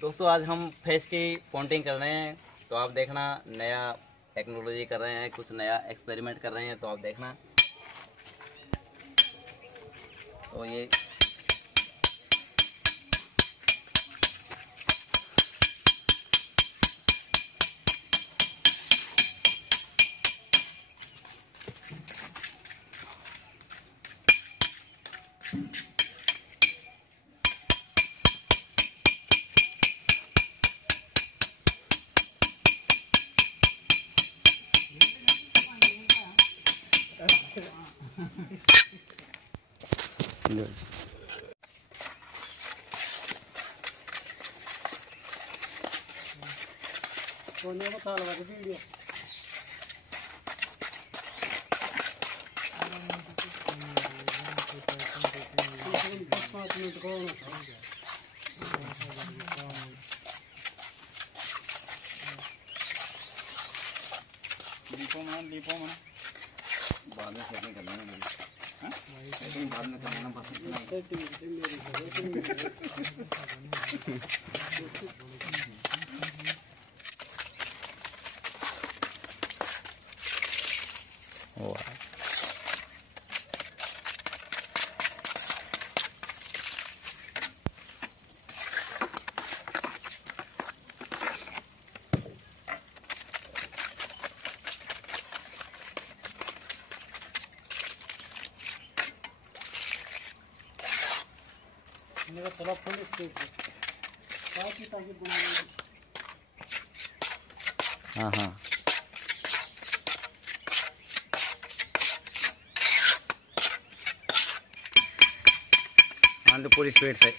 दोस्तों आज हम फेस की पॉन्टिंग कर रहे हैं, तो आप देखना नया टेक्नोलॉजी कर रहे हैं, कुछ नया एक्सपेरिमेंट कर रहे हैं, तो आप देखना। तो ये सोने को साल बाद वीडियो लीपो में बाद में सेटिंग कर लेंगे मेरी। हाँ सेटिंग बाद में कर लेना बस इतना ही। चलो फुल स्पीड ताकि बना हाँ हाँ हाँ तो पूरी स्पीड से